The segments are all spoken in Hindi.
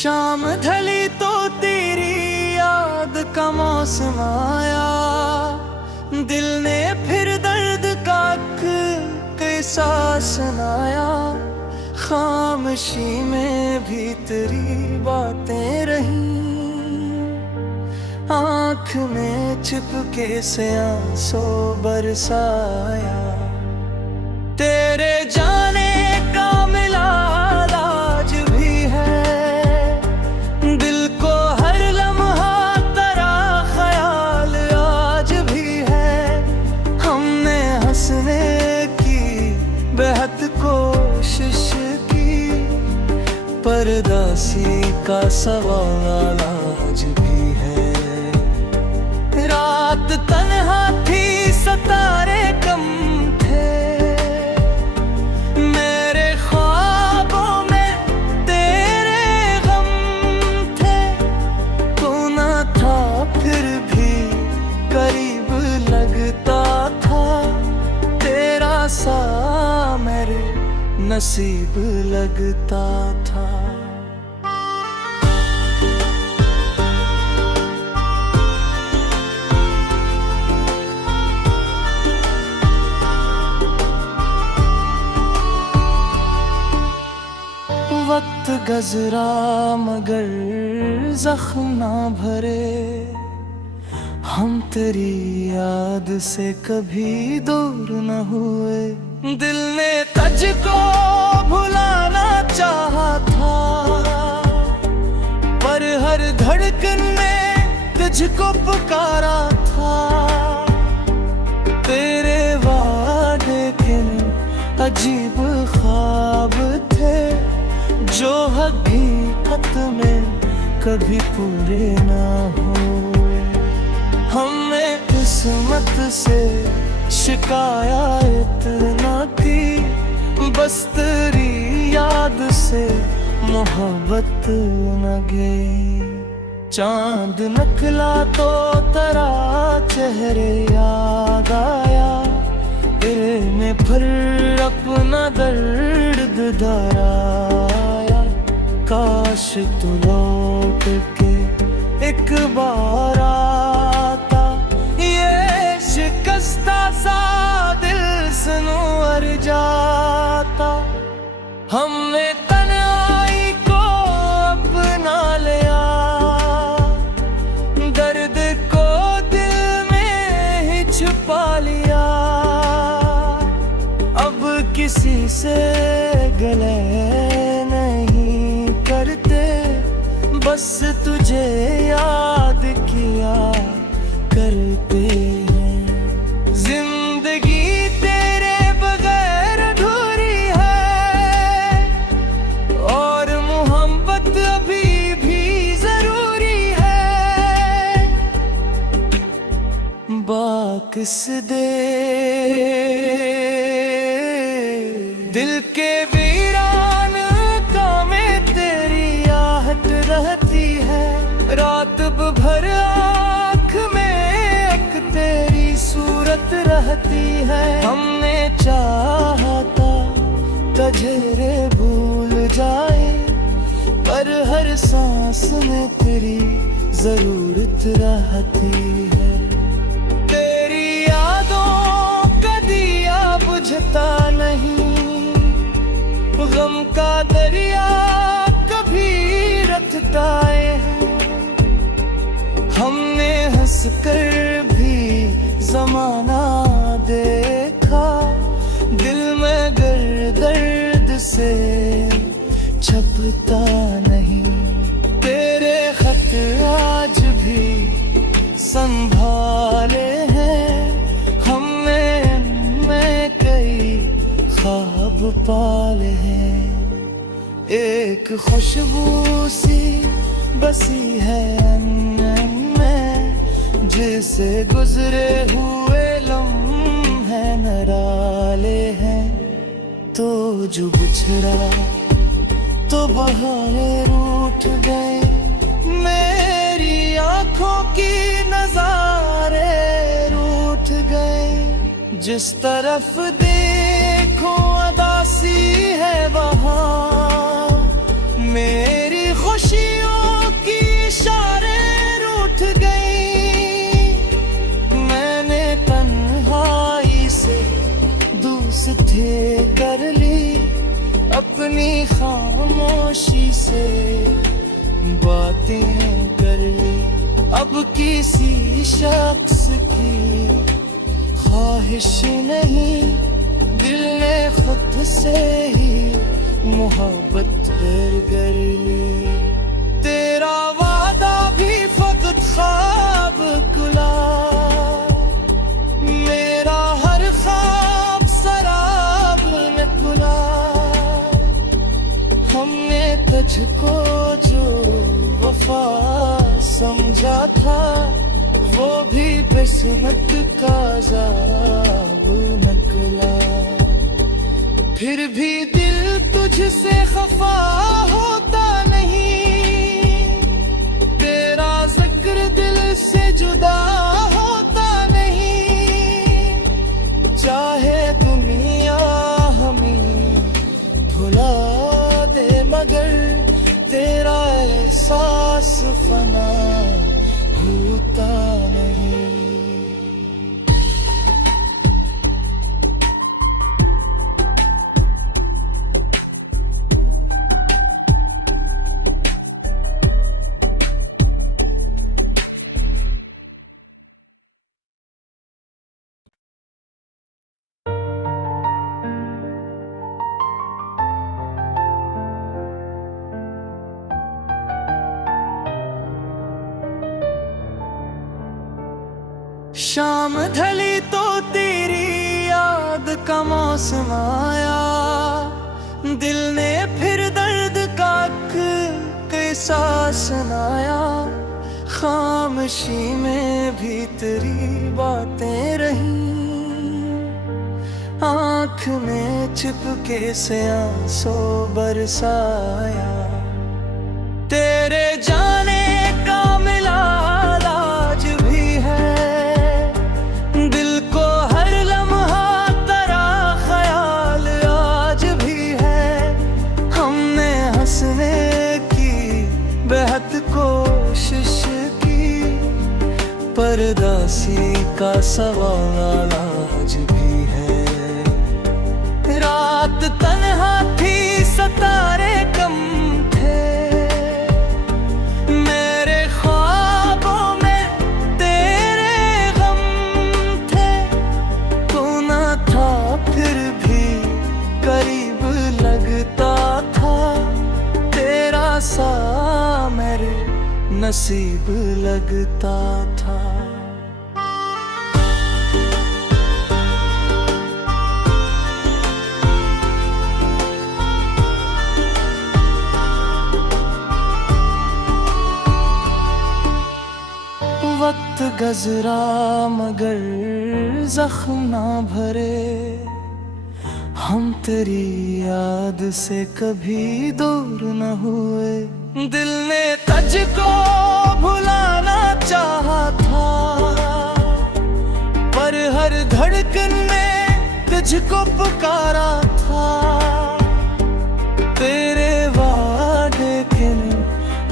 शाम ढली तो तेरी याद का मौसम आया, दिल ने फिर दर्द का किस्सा सुनाया। खामोशी में भी तेरी बातें रही, आँख में चिपके से आंसू बरसाया। तेरे जाने का मिला आज भी है, दिल को हर लम्हा तेरा ख्याल आज भी है। हमने हंसने की बेहद कोशिश की, परदासी का सवाल आज भी है। रात तन्हा थी, सितारे कम थे, मेरे ख्वाबों में तेरे गम थे। तू ना था फिर भी करीब लगता था, तेरा सा मेरे नसीब लगता था। वक्त गजरा मगर जख्म ना भरे, हम तेरी याद से कभी दूर न हुए। दिल ने तुझको भुलाना चाहा था, पर हर धड़कन में तुझको पुकारा था। तेरे वादे किन अजीब ख्वाब थे, जो हकीकत में कभी पूरे ना हुए। हमने किस्मत से शिकायत न की, बस तेरी याद से मोहब्बत न गई। चांद निकला तो तेरा चेहरे याद आया, दिल में फिर अपना दर्द दोहराया। काश तू लौट के एक बार आता, ये शिकस्ता सा दिल संवर जाता। हमने तन्हाई को अपना लिया, दर्द को दिल में ही छुपा लिया। अब किसी से गले नहीं करते, बस तुझे याद किया करते हैं। जिंदगी तेरे बगैर अधूरी है, और मोहब्बत अभी भी जरूरी है। बाकिस दे दिल के वीरान में तेरी आहट रहती है। रात भर आँख में एक तेरी सूरत रहती है। हमने चाहा था तुझे भूल जाए, पर हर सांस में तेरी जरूरत रहती है। तेरी यादों का दिया बुझता नहीं, गम का दरिया कभी रखता है। हमने हंस कर भी जमाना देखा, दिल में दर्द से छपता नहीं। तेरे खत आज भी संभाले हैं, हमने उनमें कई ख्वाब पाले हैं। एक खुशबू सी बसी है अंगन में, जिसे गुजरे हुए लम्हे नराले हैं। तो जो बिछड़ा तो बहारे रूठ गए, मेरी आंखों की नजारे रूठ गए। जिस तरफ देखो अदासी है वहाँ, मेरी खुशी खामोशी से बातें कर ली। अब किसी शख्स की ख्वाहिश नहीं, दिल ने खुद से ही मोहब्बत कर ली। तेरा वादा भी फकत ख्वाब कुला, मेरा हर ख्वाब शराब में कुला। हमने तुझको जो वफा समझा था, वो भी किस्मत का अज़ाब निकला। फिर भी दिल तुझसे खफा होता नहीं, तेरा जिक्र दिल से जुदा होता नहीं। चाहे दुनिया हमें भुला दे, मगर तेरा एहसास फना होता नहीं। शाम ढली तो तेरी याद का मौसम आया, दिल ने फिर दर्द का किस्सा सुनाया। खामोशी में भी तेरी बातें रही, आँख में चुपके से आंसू बरसाया। तेरे जाने का मिला इलाज भी है, दिल को हर लम्हा तेरा ख्याल आज भी है। हमने हंसने की बेहद कोशिश की, परदासी का सवाल आज भी है। रात तन्हा थी, सितारे कम थे, मेरे ख्वाबों में तेरे गम थे। तू ना था फिर भी करीब लगता था, तेरा सा मेरे नसीब लगता था। वक्त गजरा मगर जख्म ना भरे, हम तेरी याद से कभी दूर न हुए। दिल ने तुझको भुलाना चाहा था, पर हर धड़कन में तुझको पुकारा था। तेरे वादे किन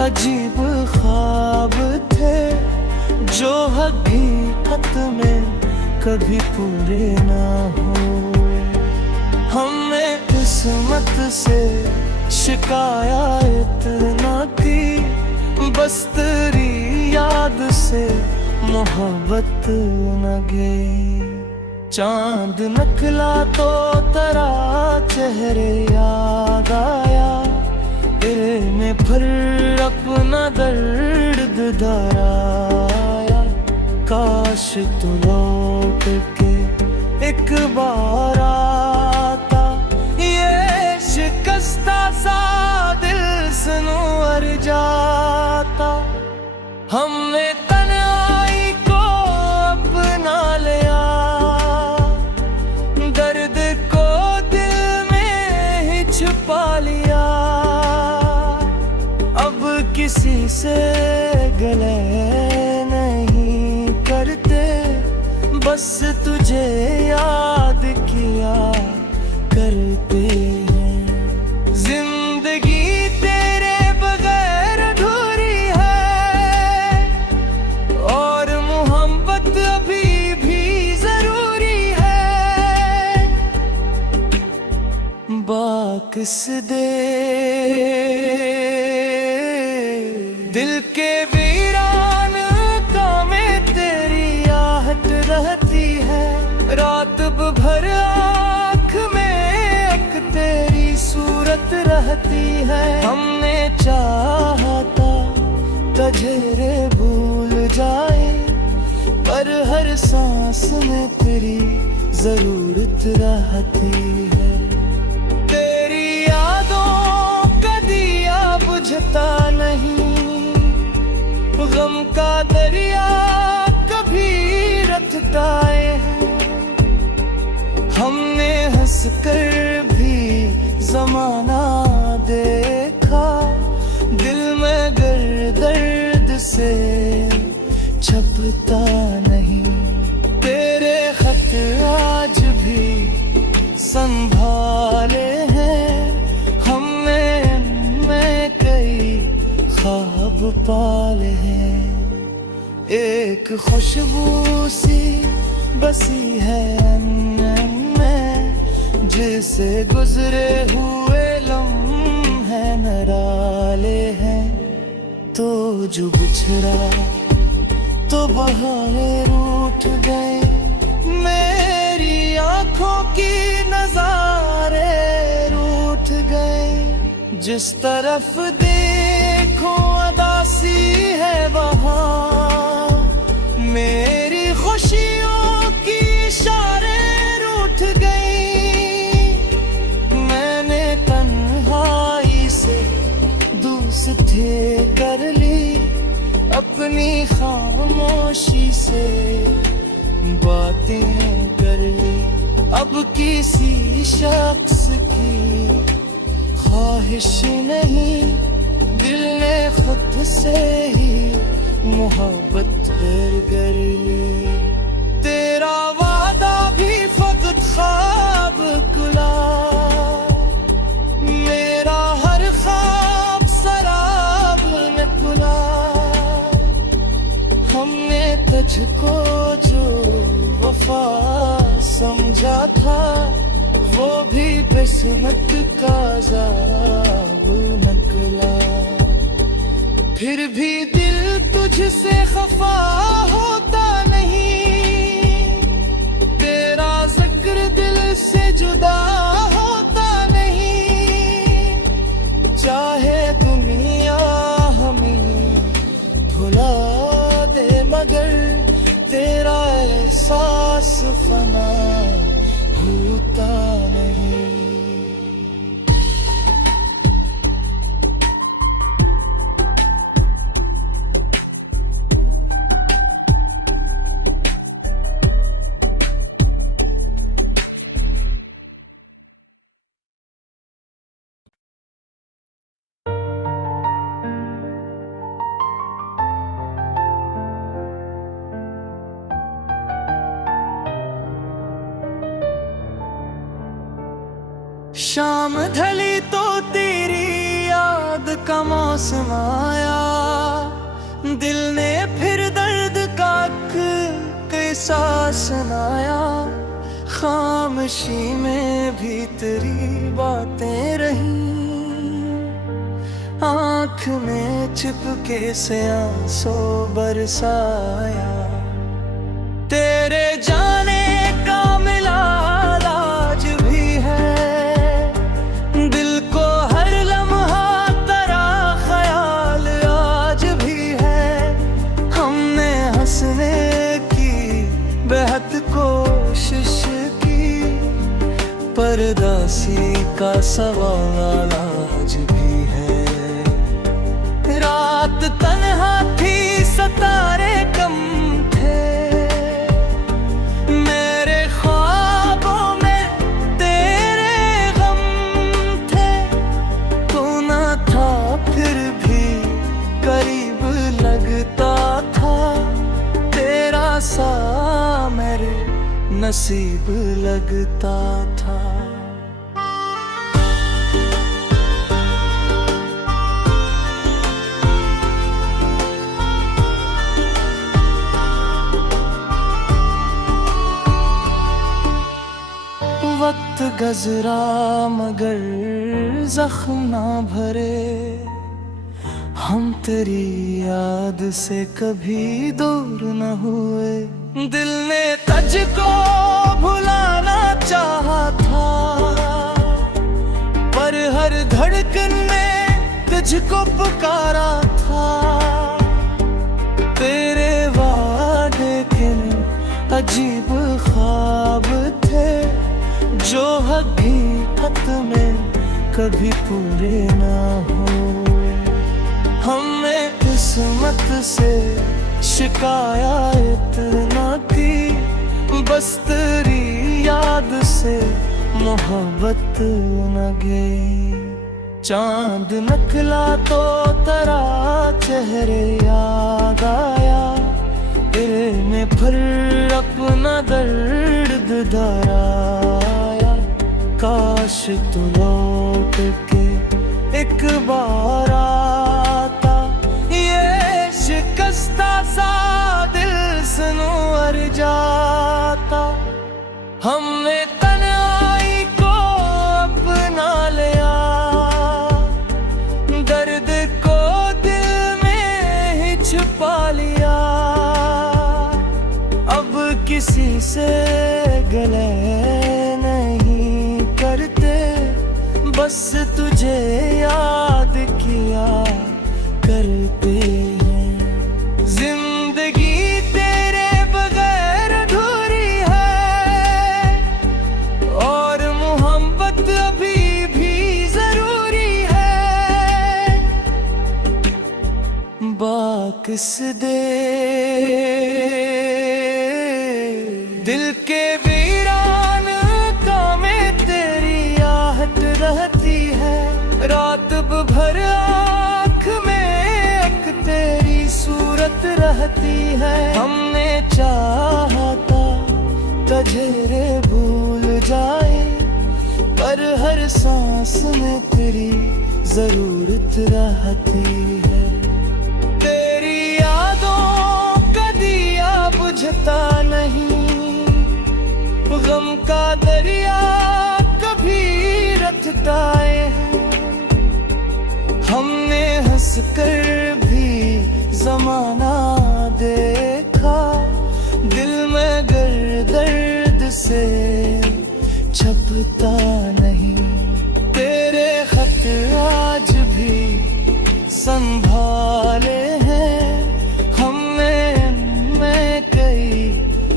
अजीब ख्वाब थे, जो हकीकत में कभी पूरे ना हो। हमने किस्मत से शिकायत न की, बस तेरी याद से मोहब्बत न गई। चांद निकला तो तेरा चेहरे याद आया, दिल में फिर अपना दर्द दोहराया। काश तू लौट के एक बार आता, ये शिकस्ता सा दिल संवर जाता। हमने तन्हाई को अपना लिया, दर्द को दिल में ही छुपा लिया। अब किसी से गले नहीं करते, बस तुझे याद किया करते हैं। जिंदगी तेरे बगैर अधूरी है, और मोहब्बत अभी भी जरूरी है। बाकिस दे वीरान का में तेरी आहट रहती है, रात भर आँख में एक तेरी सूरत रहती है। हमने चाहा था तुझे भूल जाए, पर हर सांस में तेरी जरूरत रहती है। तेरी यादों का दिया बुझता नहीं, गम का दरिया कभी रटता है। हमने हंस कर भी जमाना देखा, दिल में दर्द से छपता नहीं। तेरे खत आज भी संभाले हैं, हमने में कई ख्वाब पाले हैं। एक खुशबू सी बसी है अंगन में, जिसे गुजरे हुए लम्हे नराले हैं। तो जो बिछड़ा तो बहारें रूठ गए, मेरी आंखों की नजारे रूठ गए। जिस तरफ देखो अदासी है वहाँ, मेरी खुशियों की इशारे रूठ गई। मैंने तन्हाई से दोस्ती कर ली, अपनी खामोशी से बातें कर ली। अब किसी शख्स की ख्वाहिश नहीं, दिल ने खुद से ही मोहब्बत कर ली। तेरा वादा भी फकत ख्वाब कुला, मेरा हर ख्वाब शराब में कुला। हमने तुझको जो वफा समझा था, वो भी किस्मत का अज़ाब निकला। फिर भी दिल तुझसे खफा होता नहीं, तेरा जिक्र दिल से जुदा होता नहीं। चाहे दुनिया हमें भुला दे, मगर तेरा एहसास फना होता नहीं। शाम ढली तो तेरी याद का मौसम आया, दिल ने फिर दर्द का किस्सा सुनाया। खामोशी में भी तेरी बातें रही, आँख में चुपके से आंसू बरसाया। तेरे जाने का मिला आज भी है, दिल को हर लम्हा तेरा ख्याल आज भी है। हमने हंसने की बेहद कोशिश की, परदासी का सवाल आज भी है। रात तन्हा थी, सितारे कम थे, मेरे ख्वाबों में तेरे गम थे। तू ना था फिर भी करीब लगता था, तेरा सा मेरे नसीब लगता था। वक्त गजरा मगर जख्म ना भरे, हम तेरी याद से कभी दूर न हुए। दिल ने तुझको भुलाना चाहा था, पर हर धड़कन में तुझको पुकारा था। तेरे वादे किन अजीब ख्वाब थे, जो हकीकत में कभी पूरे ना हुए। हमने किस्मत से शिकायत न की, बस तेरी याद से मोहब्बत न गई। चांद निकला तो तेरा चेहरे याद आया, तेरे में फिर अपना दर्द दोहराया। काश तू लौट के एक बार आता, ये शिकस्ता सा दिल संवर जाता। हमने तन्हाई को अपना लिया, दर्द को दिल में ही छुपा लिया। अब किसी से गले नहीं करते, बस तुझे याद किया करते हैं। जिंदगी तेरे बगैर अधूरी है, और मोहब्बत अभी भी जरूरी है। बाकिस दे दिल के वीरान कामें तेरी आहट रहती है। रात भर आँख में एक तेरी सूरत रहती है। हमने चाहा था तुझे भूल जाए, पर हर सांस में तेरी जरूरत रहती है। तेरी यादों का दिया बुझता नहीं, गम का दरिया कभी रखता है। हमने हंस कर भी जमाना देखा, दिल में गर दर्द से छपता नहीं। तेरे खत आज भी संभाले हैं, हमने उनमें कई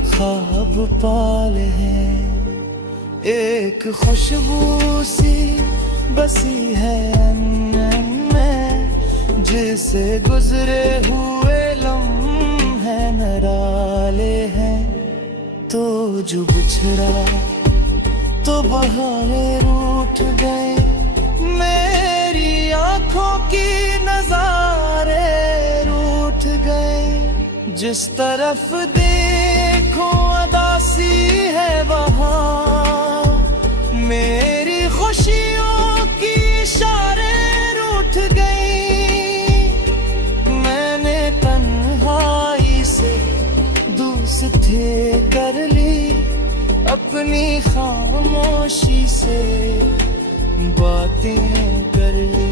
ख्वाब पाले हैं। एक खुशबू सी बसी है अंगन में, जिसे गुजरे हुए लम्हे नराले हैं। तो जो बिछड़ा तो बहारे रूठ गए, मेरी आंखों की नजारे रूठ गए। जिस तरफ देखो अदासी है वहाँ, मेरी खुशियों की इशारे रूठ गई। मैंने तन्हाई से दोस्ती कर ली, अपनी खामोशी से बातें कर ली।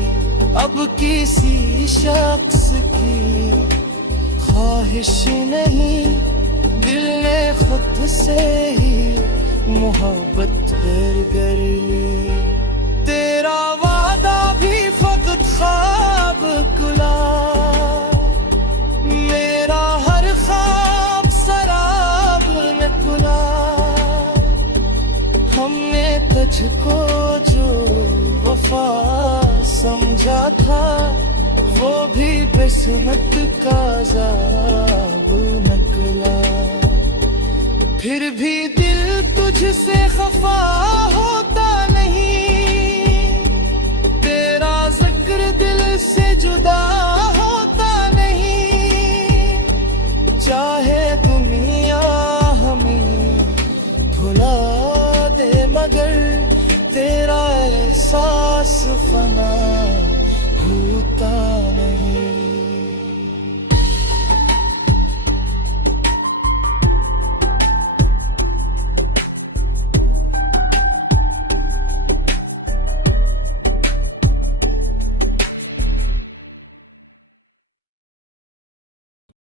अब किसी शख्स की ख्वाहिश नहीं, दिल ने खुद से ही मोहब्बत कर ली। तेरा वादा भी फकत ख्वाब कुला, मेरा हर ख्वाब शराब में कुला। हमने तुझको जो वफा समझा था, वो भी किस्मत का अज़ाब निकला। फिर भी दिल तुझसे खफा होता नहीं, तेरा जिक्र दिल से जुदा होता नहीं। चाहे दुनिया हमें भुला दे, मगर तेरा एहसास फना होता नहीं।